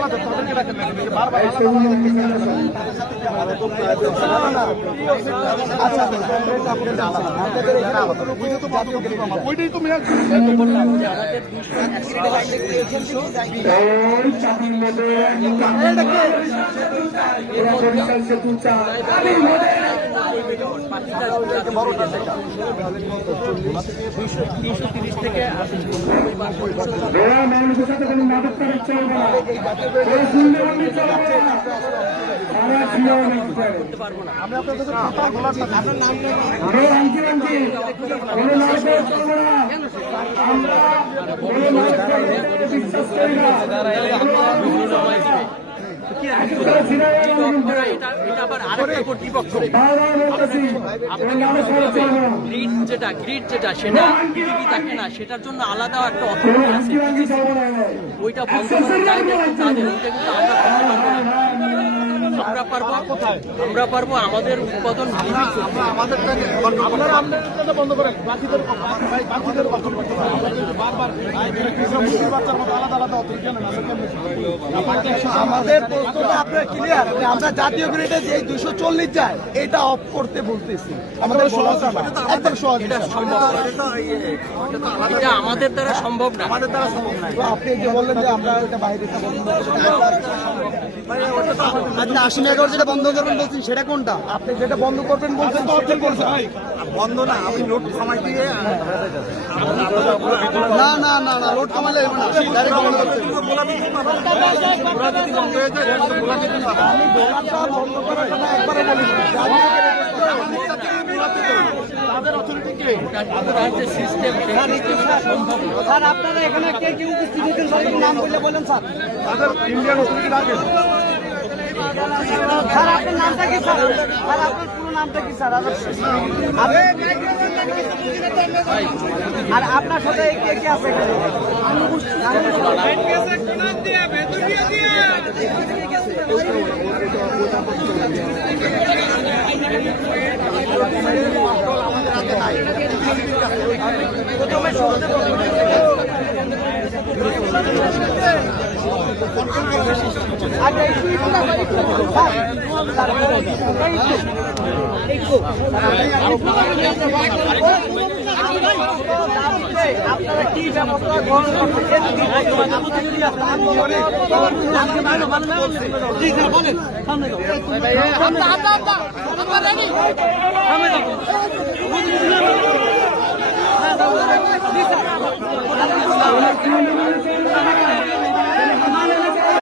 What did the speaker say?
আলাদা, তাদেরকে রাখেন না, বারবার আলাদা ওইটাই তো মেয়াদ থেকে মানুষের সাথে কোনো মাদক তারিখ চলবে না, আমরা আপনাদের গ্রিড যেটা সেটা টিভি থাকে না, সেটার জন্য আলাদা একটা অথরিটি আছে, ওইটা বন্ধ করা যায় তাদের, ওইটা কিন্তু আমরা পারবো কোথায়, আমরা পারবো আমাদের উৎপাদন বন্ধ করেন, বাকিদের আমাদের প্রশ্নটা আপনার ক্লিয়ার, আমরা জাতীয় গ্রিডে যে 240 যায় এটা অফ করতে বলতেছি, আমাদের একদম সহজ, এটা আমাদের দ্বারা সম্ভব না, আমাদের দ্বারা সম্ভব না। আপনি যে বললেন যে আমরা এটা বাইরে আচ্ছা 80 মেগাওয়াট যেটা বন্ধ করবেন বলছেন সেটা কোনটা? আপনি যেটা বন্ধ করবেন বলছেন তো অর্জন করছেন বন্ধ না, আমি লোড কমাই দিয়ে না না না না লোড কমাইলে হবে না, ডাইরেক্ট বন্ধ করতে বন্ধ হয়ে যায়, আমি গোলাটা বন্ধ করার জন্য একবারে বলি তাদের অথরিটি কে, তাদের সিস্টেম স্যার আপনারা এখানে কে কে উপস্থিত হয়েছেন সবার নাম বললে বলেন স্যার। তাদের ইন্ডিয়ান অথরিটি রাখেন। স্যার আপনার নামটা কি স্যার? স্যার আপনার পুরো নামটা কি স্যার? আর আপনার সাথে কে কে আছে এখানে? আপনারা কি ব্যবস্থা গ্রহণ করছেন? বলেন